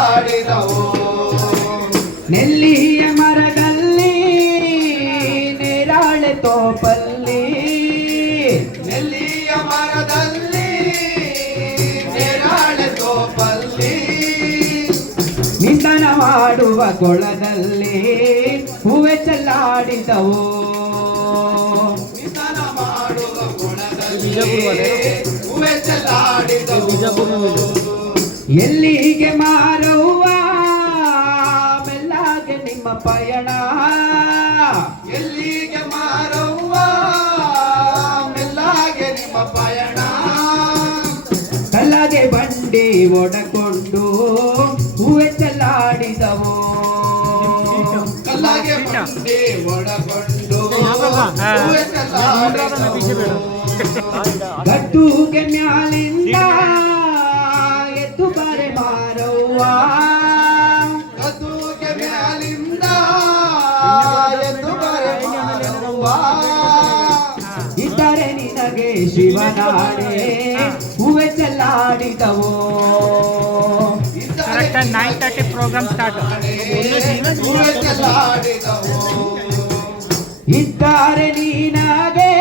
ಚೆಲ್ಲಾಡಿದವು ನೆಲ್ಲಿಯ ಮರದಲ್ಲಿ ನೆರಾಳೆ ತೋಪಲ್ಲಿ. ನೆಲ್ಲಿಯ ಮರದಲ್ಲಿ ನೇರಾಳೆ ತೋಪಲ್ಲಿ. ನಿಂದನ ಮಾಡುವ ಕೊಳದಲ್ಲಿ ಹೂವೆ ಚೆಲ್ಲಾಡಿದವು. ನಿಧನ ಮಾಡುವ ಕೊಳದಲ್ಲಿ ಹೂವೆ ಚೆಲ್ಲಾಡಿದವು. ಎಲ್ಲಿಗೆ ಪಯಣ ಎಲ್ಲಿಗೆ ಮಾರವ್ವ ಮೆಲ್ಲಾಗೆ ನಿಮ್ಮ ಪಯಣ ಕಲ್ಲಗೆ ಬಂಡಿ ಒಡಕೊಂಡು ಹೂವೆ ಚೆಲ್ಲಾಡಿದವು ಕಲ್ಲಾಗೆ ಬಂಡಿ ಒಳಗೊಂಡು ಹೂವೆ ಚೆಲ್ಲಾಡಿದವು ಗಟ್ಟುಗೆ ಮ್ಯಾಲಿಂದ ಶಿವನಾಡೆ ಹೂವೆ ಚೆಲ್ಲಾಡಿದವು ಇದ್ದರೆ correct nine thirty program start ಹೂವೆ ಚೆಲ್ಲಾಡಿದವು ಇದ್ದಾರೆ ನೀನಾಗೆ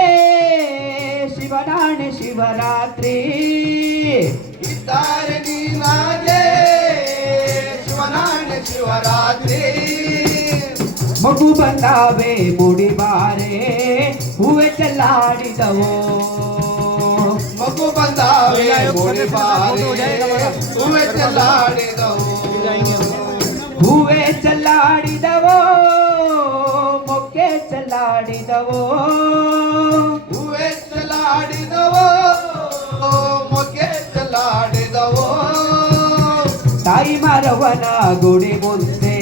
ಶಿವನಾಣೆ ಶಿವರಾತ್ರಿ ಇದ್ದಾರೆ ನೀನಾಗೆ ಶಿವನಾಣೆ ಶಿವರಾತ್ರಿ ಮಗು ಬಂದಾವೆ ಮುಡಿಬಾರೆ ಹೂವೆ ಚೆಲ್ಲಾಡಿದವು ಮಗು ಬಂದಾವೆ ಮುಡಿಬಾರೆ ಹೂವೆ ಚೆಲ್ಲಾಡಿದವು ಹೂವೆ ಚೆಲ್ಲಾಡಿದವೋ ಮೊಕ್ಕೆ ಚೆಲ್ಲಾಡಿದವೋ. ಹೂವೆ ಚಲ್ಲಾಡಿದವೋ ಮೊಗ್ಗೆ ಚೆಲ್ಲಾಡಿದವೋ. ತಾಯಿ ಮರವನ ಗುಡಿ ಮುಂದೆ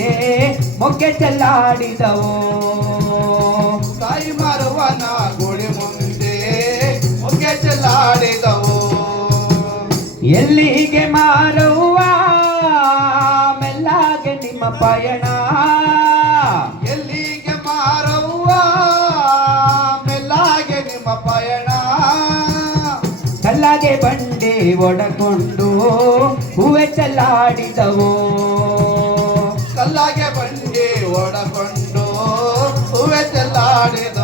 ಮೊಕ್ಕೆ ಚೆಲ್ಲಾಡಿದವೋ. ಎಲ್ಲಿಗೆ ಮಾರವ್ವ ಮೆಲ್ಲಾಗೆ ನಿಮ್ಮ ಪಯಣ. ಎಲ್ಲಿಗೆ ಮಾರವ್ವ ಮೆಲ್ಲಾಗೆ ನಿಮ್ಮ ಪಯಣ. ಕಲ್ಲಾಗೆ ಬಂಡೆ ಒಡಕೊಂಡು ಹೂವೆ ಚಲ್ಲಾಡಿದವು. ಕಲ್ಲಾಗೆ ಬಂಡೆ ಒಡಕೊಂಡು ಹೂವೆ ಚೆಲ್ಲಾಡಿದ